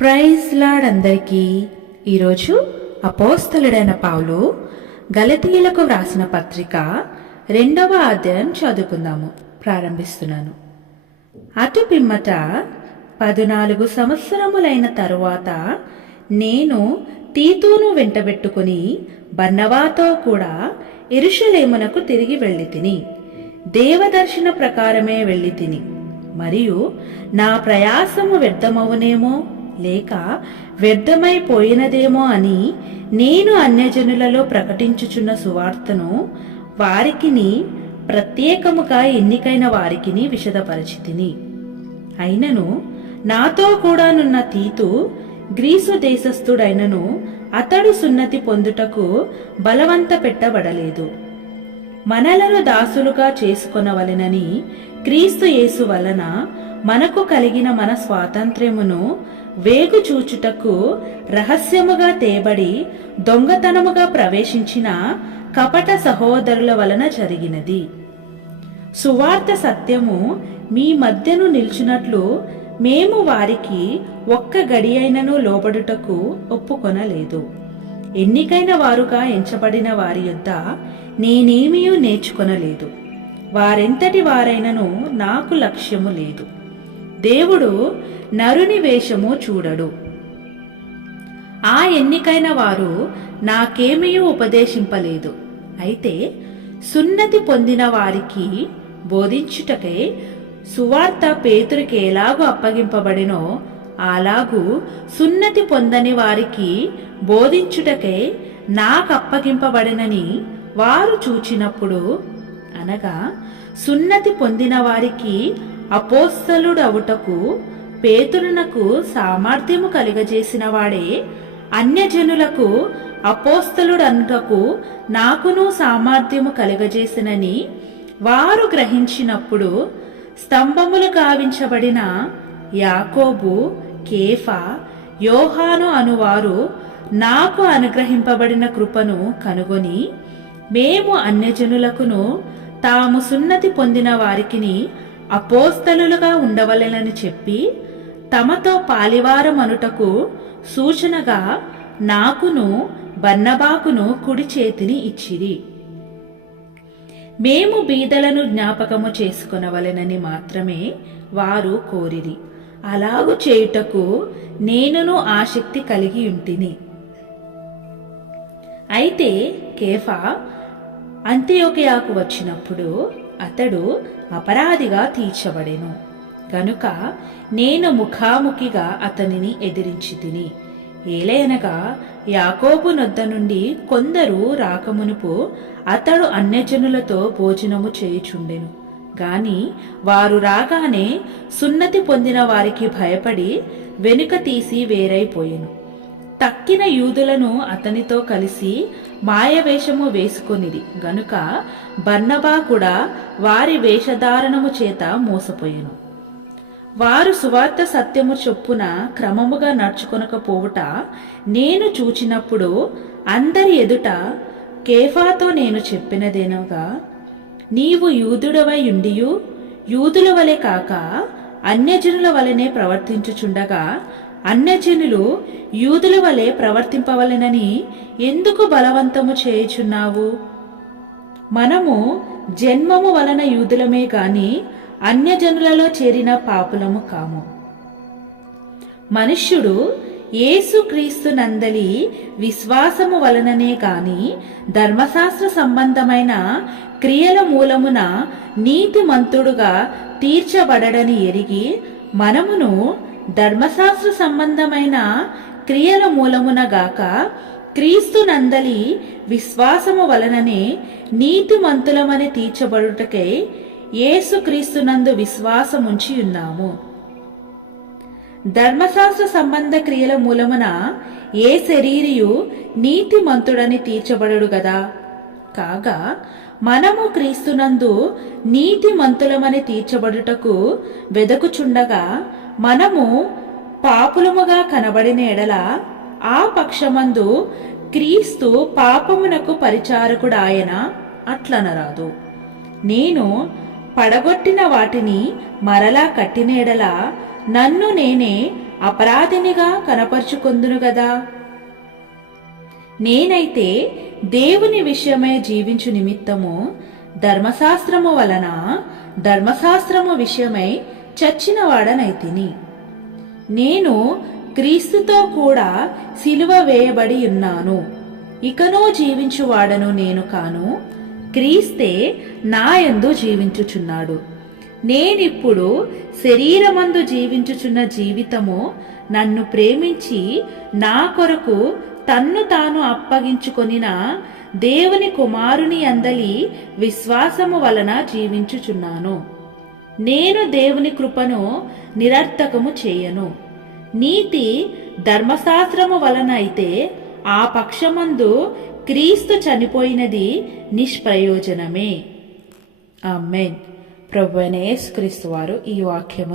Praise lord అందరికీ ఈరోజు అపోస్తలుడైన పావులు గలతీయులకు వ్రాసిన పత్రిక రెండవ అధ్యాయం చదువుకుందాము. ప్రారంభిస్తున్నాను. అటు పిమ్మట పదునాలుగు సంవత్సరములైన తరువాత నేను తీతూను వెంటబెట్టుకుని బన్నవాతో కూడా ఎరుషలేమునకు తిరిగి వెళ్ళి తిని దేవదర్శన ప్రకారమే వెళ్ళి తిని మరియు నా ప్రయాసము వ్యర్థమవునేమో? లేక వ్యర్థమైపోయినదేమో అని నేను అన్యజనులలో ప్రకటించుచున్న సువార్తను వారికిని ప్రత్యేకముగా ఎన్నికైన వారికిని విషదపరిచితిని. అయినను నాతో కూడానున్న తీతు గ్రీసు దేశస్థుడైనను అతడు సున్నతి పొందుటకు బలవంత పెట్టబడలేదు మనలను దాసులుగా చేసుకొనవలెనని క్రీస్తు యేసు వలన మనకు కలిగిన మన స్వాతంత్ర్యమును వేగు చూచుటకు రహస్యముగా తేబడి దొంగతనముగా ప్రవేశించిన కపట సహోదరుల వలన జరిగినది. సువార్త సత్యము మీ మధ్యను నిల్చున్నట్లు మేము వారికి ఒక్క గడియైనను లోబడుటకు ఒప్పుకొనలేదు. ఎన్నికైన వారుగా ఎంచబడిన వారి యొద్ద నేనేమీ నేర్చుకొనలేదు. వారెంతటి వారైనను నాకు లక్ష్యము లేదు. దేవుడు నరుని వేషము చూడడు. ఆ ఎన్నికైన వారు నాకేమీ ఉపదేశింపలేదు. అయితే సున్నతి పొందిన వారికి బోధించుటకై సువార్త పేతురికి ఎలాగూ అప్పగింపబడినో అలాగూ సున్నతి పొందని వారికి బోధించుటకై నాకు అప్పగింపబడినని వారు చూచినప్పుడు అనగా సున్నతి పొందిన వారికి అపోస్తలుడవుటకు పేతురునకు సామర్థ్యము కలిగజేసిన వాడే అన్యజనులకు అపోస్తలుడనుటకు నాకును సామర్థ్యము కలుగజేసినని వారు గ్రహించినప్పుడు స్తంభములు గావించబడిన యాకోబు కేఫా యోహాను అనువారు నాకు అనుగ్రహింపబడిన కృపను కనుగొని మేము అన్యజనులకును తాము సున్నతి పొందిన వారికిని అపోస్తలులుగా ఉండవలెనని చెప్పి తమతో పాలివారమనుటకు సూచనగా నాకును బన్నబాకును కుడి చేతిని ఇచ్చిరి. మేము బీదలను జ్ఞాపకము చేసుకొనవలెనని మాత్రమే వారు కోరిరి. అలాగు చేయుటకు నేనును ఆసక్తి కలిగి ఉంటిని. అయితే కేఫా అంత్యోకయాకు వచ్చినప్పుడు అతడు అపరాధిగా తీర్చబడెను. గనుక నేను ముఖాముఖిగా అతనిని ఎదిరించి తిని ఏలయనగా యాకోబు నొద్ద నుండి కొందరు రాకమునుపు అతడు అన్యజనులతో భోజనము చేయుచుండెను. గాని వారు రాగానే సున్నతి పొందిన వారికి భయపడి వెనుక తీసి వేరైపోయెను. తక్కిన యూదులను అతనితో కలిసి మాయవేషము వేసుకొనిది గనుక బర్నబా కూడా వారి వేషధారణము చేత మోసపోయెను. వారు సువార్త సత్యము చొప్పున క్రమముగా నడుచుకొనకపోవుట నేను చూచినప్పుడు అందరి ఎదుట కేఫాతో నేను చెప్పినదేనగా నీవు యూదుడవై ఉండియు యూదుల వలె కాక అన్యజనుల వలనే ప్రవర్తించుచుండగా అన్యజనులు యూదుల వలె ప్రవర్తింపవలెనని ఎందుకు బలవంతము చేయుచున్నావు? మనము జన్మము వలన యూదులమే గాని అన్యజనులలో చేరిన పాపులము కాము. మనుష్యుడు యేసుక్రీస్తు నందలి విశ్వాసము వలననే గాని ధర్మశాస్త్ర సంబంధమైన క్రియల మూలమున నీతిమంతుడుగా తీర్చబడడని ఎరిగి మనమును ధర్మశాస్త్ర సంబంధమైన క్రియల మూలమున గాక క్రీస్తు నందలి విశ్వాసము వలననే నీతిమంతులమని తీర్చబడుటకై యేసుక్రీస్తునందు విశ్వాసముంచి ఉన్నాము. ధర్మశాస్త్ర సంబంధ క్రియల మూలమున ఏ శరీరియు నీతిమంతుడని తీర్చబడడు గదా? కాగా మనము క్రీస్తునందు నీతిమంతులమని తీర్చబడుటకు వెదకుచుండగా మనము పాపులముగా కనబడిన ఎడల ఆ పక్షమందు క్రీస్తు పాపమునకు పరిచారకుడాయన అట్లనరాదు. నేను పడగొట్టిన వాటిని మరలా కట్టినేడలా నన్ను నేనే అపరాధినిగా కనపరుచుకొందును గదా. నేనైతే దేవుని విషయమై జీవించు నిమిత్తము ధర్మశాస్త్రము వలన ధర్మశాస్త్రము విషయమై చచ్చిన వాడనైతిని నేను క్రీస్తుతో కూడా సిలువ వేయబడి ఉన్నాను. ఇకనో జీవించువాడను నేను కాను. క్రీస్తే నాయందు జీవించుచున్నాడు. నేనిప్పుడు శరీరమందు జీవించుచున్న జీవితము నన్ను ప్రేమించి నా కొరకు తన్ను తాను అప్పగించుకొనిన దేవుని కుమారుని అందలి విశ్వాసము వలన జీవించుచున్నాను. నేను దేవుని కృపను నిరర్థకము చేయను. నీతి ధర్మశాస్త్రము వలన అయితే ఆ పక్షమందు క్రీస్తు చనిపోయినది నిష్ప్రయోజనమే. ఆమెన్. ప్రభునేస్ క్రీస్తు వారు ఈ వాక్యము